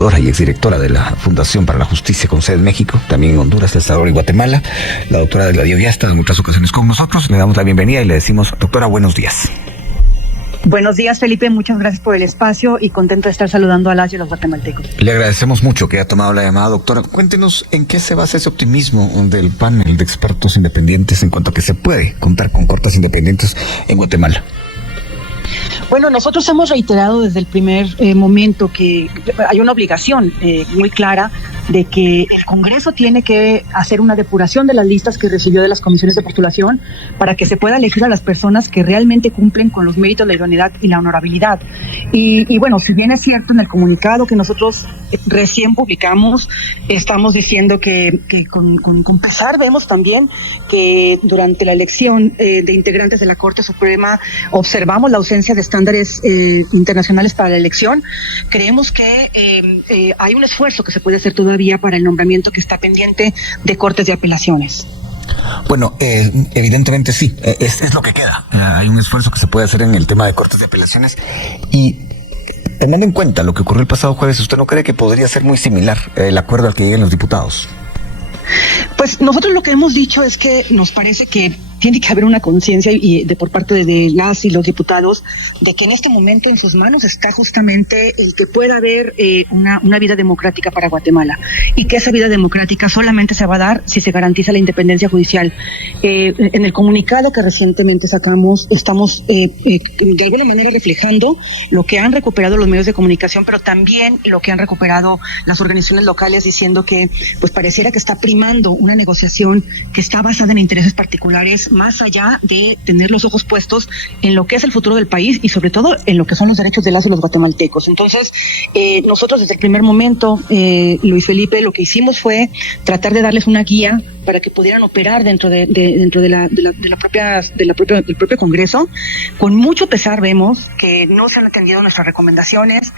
fundadora y exdirectora de la Fundación para la Justicia con sede en México, también en Honduras, El Salvador y Guatemala, la doctora Delgado ya está en muchas ocasiones con nosotros. Le damos la bienvenida y le decimos, doctora, buenos días. Buenos días, Felipe. Muchas gracias por el espacio y contento de estar saludando a las y los guatemaltecos. Le agradecemos mucho que haya tomado la llamada, doctora. Cuéntenos en qué se basa ese optimismo del panel de expertos independientes en cuanto a que se puede contar con cortes independientes en Guatemala. Bueno, nosotros hemos reiterado desde el primer momento que hay una obligación muy clara de que el Congreso tiene que hacer una depuración de las listas que recibió de las comisiones de postulación para que se pueda elegir a las personas que realmente cumplen con los méritos, la idoneidad y la honorabilidad. Y bueno, si bien es cierto en el comunicado que nosotros recién publicamos, estamos diciendo que con pesar vemos también que durante la elección de integrantes de la Corte Suprema observamos la ausencia de estándares internacionales para la elección. Creemos que hay un esfuerzo que se puede hacer todavía para el nombramiento que está pendiente de cortes de apelaciones. Bueno, evidentemente sí, es lo que queda. Hay un esfuerzo que se puede hacer en el tema de cortes de apelaciones y teniendo en cuenta lo que ocurrió el pasado jueves, ¿usted no cree que podría ser muy similar el acuerdo al que lleguen los diputados? Pues nosotros lo que hemos dicho es que nos parece que tiene que haber una conciencia por parte de las y los diputados de que en este momento en sus manos está justamente el que pueda haber una vida democrática para Guatemala y que esa vida democrática solamente se va a dar si se garantiza la independencia judicial. En el comunicado que recientemente sacamos estamos de alguna manera reflejando lo que han recuperado los medios de comunicación, pero también lo que han recuperado las organizaciones locales, diciendo que pues pareciera que está primando una negociación que está basada en intereses particulares más allá de tener los ojos puestos en lo que es el futuro del país y sobre todo en lo que son los derechos de las y los guatemaltecos. Entonces, nosotros desde el primer momento, Luis Felipe, lo que hicimos fue tratar de darles una guía para que pudieran operar dentro del propio Congreso. Con mucho pesar vemos que no se han atendido nuestras recomendaciones.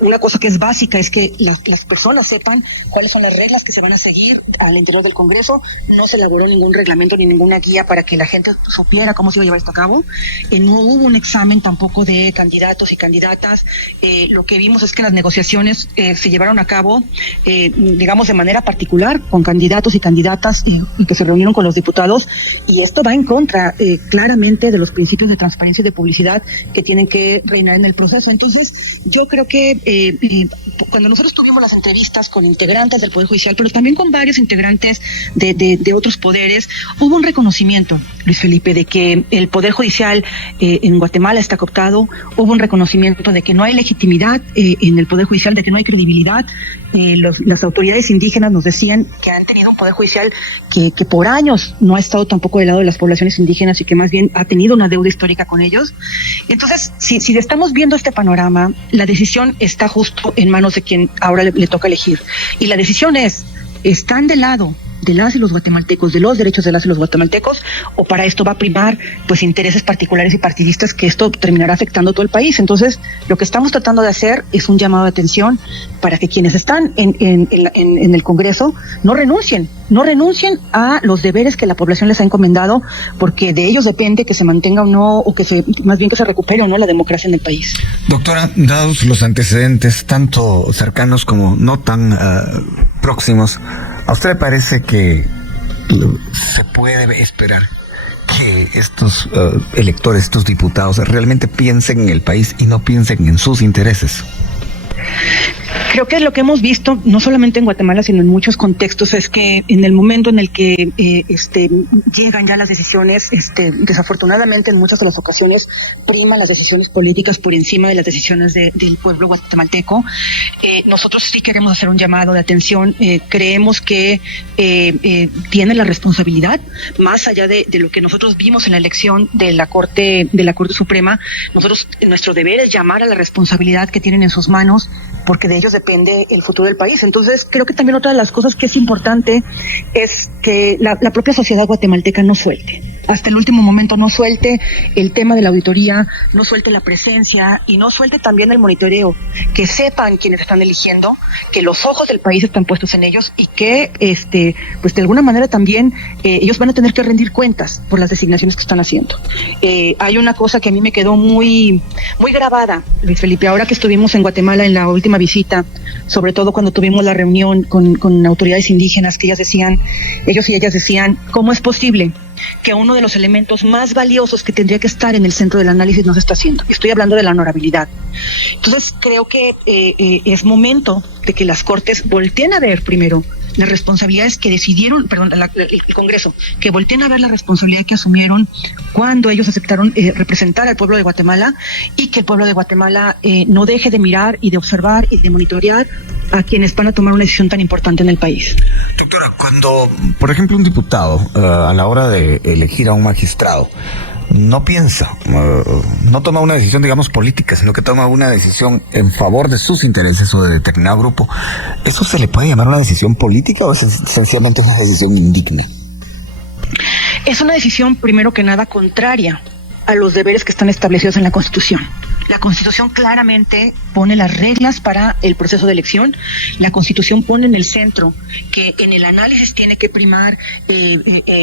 Una cosa que es básica es que las personas sepan cuáles son las reglas que se van a seguir al interior del Congreso. No se elaboró ningún reglamento ni ninguna guía para que la gente supiera cómo se iba a llevar esto a cabo. No hubo un examen tampoco de candidatos y candidatas. Lo que vimos es que las negociaciones se llevaron a cabo, digamos, de manera particular con candidatos y candidatas y que se reunieron con los diputados, y esto va en contra claramente de los principios de transparencia y de publicidad que tienen que reinar en el proceso. Entonces, yo creo que cuando nosotros tuvimos las entrevistas con integrantes del Poder Judicial, pero también con varios integrantes de otros poderes, hubo un reconocimiento, Luis Felipe, de que el Poder Judicial en Guatemala está cooptado. Hubo un reconocimiento de que no hay legitimidad en el Poder Judicial, de que no hay credibilidad. Las autoridades indígenas nos decían que han tenido un Poder Judicial que por años no ha estado tampoco del lado de las poblaciones indígenas y que más bien ha tenido una deuda histórica con ellos. Entonces, si estamos viendo este panorama, la decisión está justo en manos de quien ahora le toca elegir. Y la decisión es, ¿están del lado de las y los guatemaltecos, de los derechos de las y los guatemaltecos, o para esto va a primar pues intereses particulares y partidistas que esto terminará afectando a todo el país? Entonces, lo que estamos tratando de hacer es un llamado de atención para que quienes están en el Congreso no renuncien a los deberes que la población les ha encomendado, porque de ellos depende que se mantenga o no, o más bien que se recupere o no la democracia en el país. Doctora, dados los antecedentes tanto cercanos como no tan próximos, ¿a usted le parece que se puede esperar que estos electores, estos diputados, realmente piensen en el país y no piensen en sus intereses? Creo que lo que hemos visto, no solamente en Guatemala, sino en muchos contextos, es que en el momento en el que llegan ya las decisiones, desafortunadamente en muchas de las ocasiones priman las decisiones políticas por encima de las decisiones del pueblo guatemalteco. Nosotros sí queremos hacer un llamado de atención. Creemos que tiene la responsabilidad, más allá de lo que nosotros vimos en la elección de la Corte Suprema. Nuestro deber es llamar a la responsabilidad que tienen en sus manos, porque de ellos depende el futuro del país. Entonces, creo que también otra de las cosas que es importante es que la propia sociedad guatemalteca no suelte. hasta el último momento no suelte el tema de la auditoría, no suelte la presencia y no suelte también el monitoreo, que sepan quienes están eligiendo, que los ojos del país están puestos en ellos y que pues de alguna manera también ellos van a tener que rendir cuentas por las designaciones que están haciendo. Hay una cosa que a mí me quedó muy grabada, Luis Felipe, ahora que estuvimos en Guatemala en la última visita, sobre todo cuando tuvimos la reunión con autoridades indígenas, que ellos y ellas decían, ¿cómo es posible que uno de los elementos más valiosos que tendría que estar en el centro del análisis no se está haciendo? Estoy hablando de la honorabilidad. Entonces creo que es momento de que las Cortes volteen a ver primero las responsabilidades que decidieron, el Congreso, que volteen a ver la responsabilidad que asumieron cuando ellos aceptaron representar al pueblo de Guatemala, y que el pueblo de Guatemala no deje de mirar y de observar y de monitorear a quienes van a tomar una decisión tan importante en el país. Doctora, cuando, por ejemplo, un diputado, a la hora de elegir a un magistrado, no piensa, no toma una decisión, digamos, política, sino que toma una decisión en favor de sus intereses o de determinado grupo, ¿eso se le puede llamar una decisión política o es sencillamente una decisión indigna? Es una decisión, primero que nada, contraria a los deberes que están establecidos en la Constitución. La Constitución claramente pone las reglas para el proceso de elección. La Constitución pone en el centro que en el análisis tiene que primar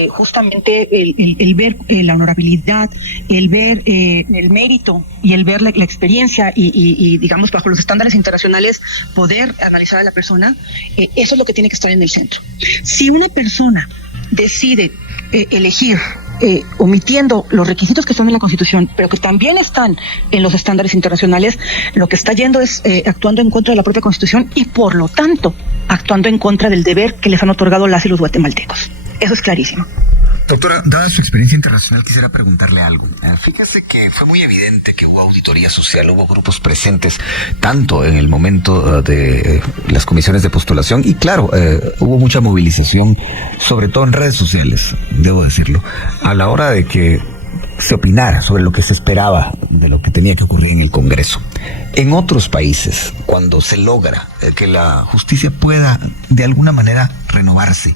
justamente el ver la honorabilidad, el ver el mérito y el ver la experiencia y digamos, bajo los estándares internacionales, poder analizar a la persona. Eso es lo que tiene que estar en el centro. Si una persona decide elegir omitiendo los requisitos que están en la Constitución, pero que también están en los estándares internacionales, lo que está yendo es actuando en contra de la propia Constitución y, por lo tanto, actuando en contra del deber que les han otorgado las y los guatemaltecos. Eso es clarísimo. Doctora, dada su experiencia internacional, quisiera preguntarle algo. Fíjese que fue muy evidente que hubo auditoría social, hubo grupos presentes, tanto en el momento de las comisiones de postulación, y claro, hubo mucha movilización, sobre todo en redes sociales, debo decirlo, a la hora de que se opinara sobre lo que se esperaba de lo que tenía que ocurrir en el Congreso. En otros países, cuando se logra que la justicia pueda de alguna manera renovarse,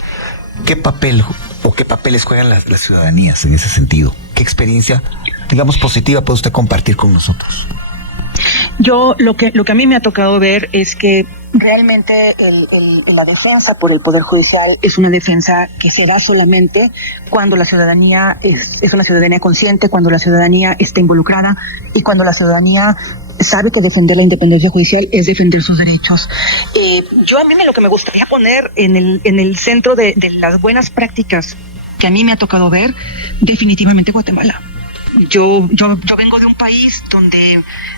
¿qué papel o qué papeles juegan las ciudadanías en ese sentido? ¿Qué experiencia, digamos, positiva puede usted compartir con nosotros? Yo lo que a mí me ha tocado ver es que realmente la defensa por el Poder Judicial es una defensa que se da solamente cuando la ciudadanía es una ciudadanía consciente, cuando la ciudadanía está involucrada y cuando la ciudadanía sabe que defender la independencia judicial es defender sus derechos. Yo a mí lo que me gustaría poner en el centro de las buenas prácticas que a mí me ha tocado ver, definitivamente Guatemala. Yo vengo de un país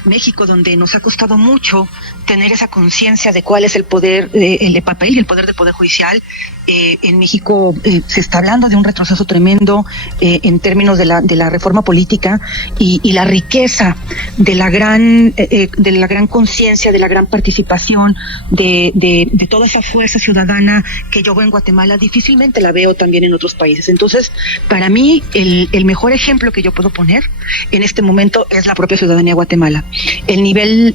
México, donde nos ha costado mucho tener esa conciencia de cuál es el poder, el papel y el poder del Poder Judicial. En México se está hablando de un retroceso tremendo en términos de la reforma política y la riqueza de la gran conciencia, de la gran participación, de toda esa fuerza ciudadana que yo veo en Guatemala, difícilmente la veo también en otros países. Entonces, para mí, el mejor ejemplo que yo puedo poner en este momento es la propia ciudadanía de Guatemala. El nivel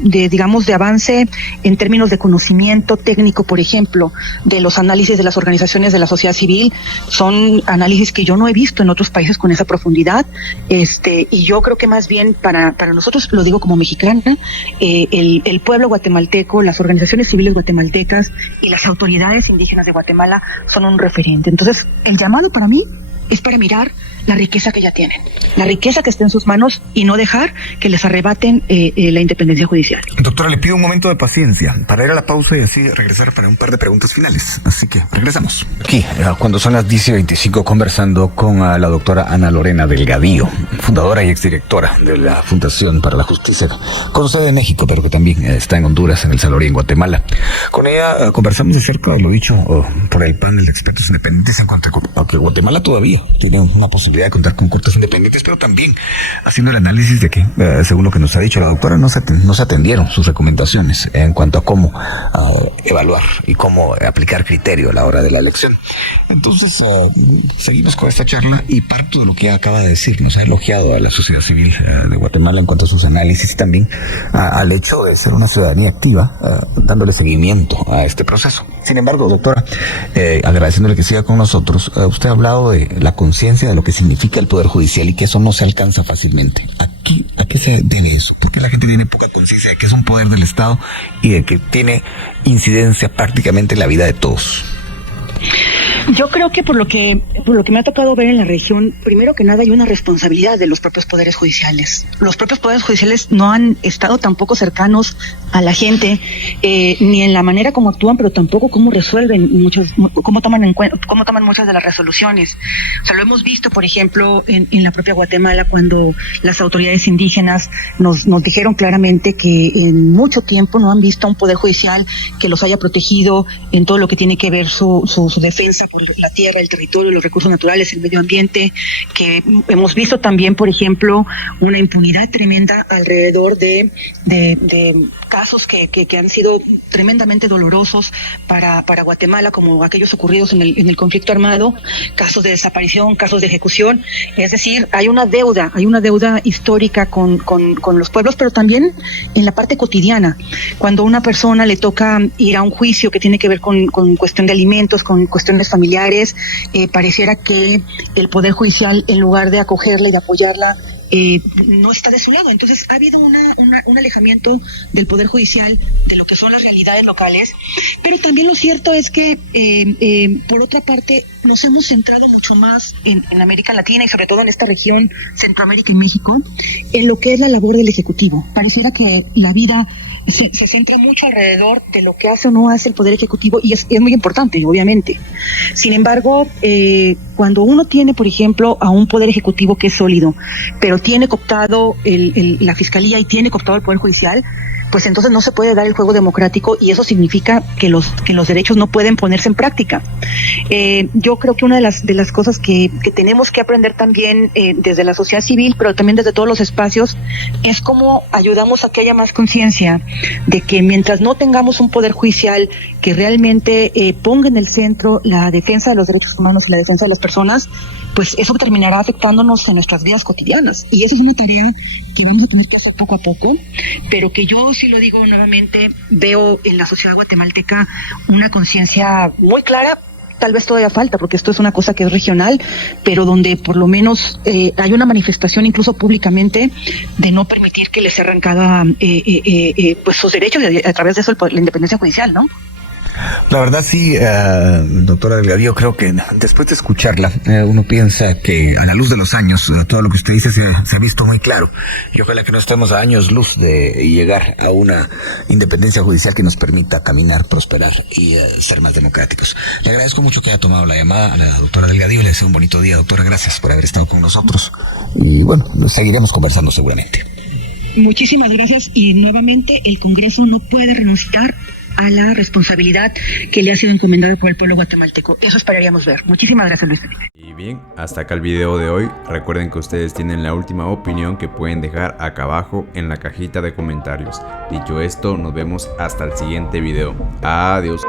digamos, de avance en términos de conocimiento técnico, por ejemplo, de los análisis de las organizaciones de la sociedad civil, son análisis que yo no he visto en otros países con esa profundidad, y yo creo que más bien para nosotros, lo digo como mexicana, el pueblo guatemalteco, las organizaciones civiles guatemaltecas y las autoridades indígenas de Guatemala son un referente. Entonces, el llamado para mí es para mirar la riqueza que ya tienen, la riqueza que está en sus manos y no dejar que les arrebaten la independencia judicial. Doctora, le pido un momento de paciencia para ir a la pausa y así regresar para un par de preguntas finales. Así que regresamos. Aquí, cuando son las 10:25, conversando con la doctora Ana Lorena Delgadillo, fundadora y exdirectora de la Fundación para la Justicia, con sede en México, pero que también está en Honduras, en El Salvador y en Guatemala. Con ella conversamos acerca de lo dicho por el panel de expertos independientes en cuanto a que Guatemala todavía tiene una posibilidad de contar con cortes independientes, pero también haciendo el análisis de que, según lo que nos ha dicho la doctora, no se atendieron sus recomendaciones en cuanto a cómo evaluar y cómo aplicar criterio a la hora de la elección. Entonces, seguimos con esta charla y parto de lo que acaba de decir. Nos ha elogiado a la sociedad civil de Guatemala en cuanto a sus análisis y también al hecho de ser una ciudadanía activa, dándole seguimiento a este proceso. Sin embargo, doctora, agradeciéndole que siga con nosotros, usted ha hablado de la conciencia de lo que significa el Poder Judicial y que eso no se alcanza fácilmente. ¿A qué se debe eso? ¿Por qué la gente tiene poca conciencia de que es un poder del Estado y de que tiene incidencia prácticamente en la vida de todos? Yo creo que por lo que me ha tocado ver en la región, primero que nada hay una responsabilidad de los propios poderes judiciales. Los propios poderes judiciales no han estado tampoco cercanos a la gente, ni en la manera como actúan, pero tampoco cómo resuelven cómo toman muchas de las resoluciones. O sea, lo hemos visto, por ejemplo, en la propia Guatemala, cuando las autoridades indígenas nos dijeron claramente que en mucho tiempo no han visto a un poder judicial que los haya protegido en todo lo que tiene que ver su defensa por la tierra, el territorio, los recursos naturales, el medio ambiente, que hemos visto también, por ejemplo, una impunidad tremenda alrededor de casos que han sido tremendamente dolorosos para Guatemala, como aquellos ocurridos en el conflicto armado, casos de desaparición, casos de ejecución. Es decir, hay una deuda histórica con los pueblos, pero también en la parte cotidiana. Cuando a una persona le toca ir a un juicio que tiene que ver con cuestión de alimentos, con cuestiones familiares, pareciera que el Poder Judicial, en lugar de acogerla y de apoyarla, no está de su lado. Entonces ha habido un alejamiento del Poder Judicial de lo que son las realidades locales, pero también lo cierto es que por otra parte nos hemos centrado mucho más en América Latina y sobre todo en esta región, Centroamérica y México, en lo que es la labor del Ejecutivo. Pareciera que la vida se centra mucho alrededor de lo que hace o no hace el Poder Ejecutivo, y es muy importante, obviamente. Sin embargo, cuando uno tiene, por ejemplo, a un Poder Ejecutivo que es sólido, pero tiene cooptado la Fiscalía y tiene cooptado el Poder Judicial, pues entonces no se puede dar el juego democrático, y eso significa que los derechos no pueden ponerse en práctica. Yo creo que una de las cosas que tenemos que aprender también desde la sociedad civil, pero también desde todos los espacios, es cómo ayudamos a que haya más conciencia de que mientras no tengamos un poder judicial que realmente ponga en el centro la defensa de los derechos humanos y la defensa de las personas, pues eso terminará afectándonos en nuestras vidas cotidianas. Y esa es una tarea que vamos a tener que hacer poco a poco, pero que yo, sí lo digo nuevamente, veo en la sociedad guatemalteca una conciencia muy clara. Tal vez todavía falta, porque esto es una cosa que es regional, pero donde por lo menos hay una manifestación incluso públicamente de no permitir que les sea arrancada pues sus derechos, y a través de eso la independencia judicial, ¿no? La verdad sí, doctora Delgadillo, creo que después de escucharla, uno piensa que a la luz de los años, todo lo que usted dice se ha visto muy claro. Y ojalá que no estemos a años luz de llegar a una independencia judicial que nos permita caminar, prosperar y ser más democráticos. Le agradezco mucho que haya tomado la llamada a la doctora Delgadillo. Le deseo un bonito día, doctora. Gracias por haber estado con nosotros. Y bueno, seguiremos conversando seguramente. Muchísimas gracias, y nuevamente el Congreso no puede renunciar a la responsabilidad que le ha sido encomendada por el pueblo guatemalteco. Eso esperaríamos ver. Muchísimas gracias, Luis Felipe. Y bien, hasta acá el video de hoy. Recuerden que ustedes tienen la última opinión que pueden dejar acá abajo en la cajita de comentarios. Dicho esto, nos vemos hasta el siguiente video. Adiós.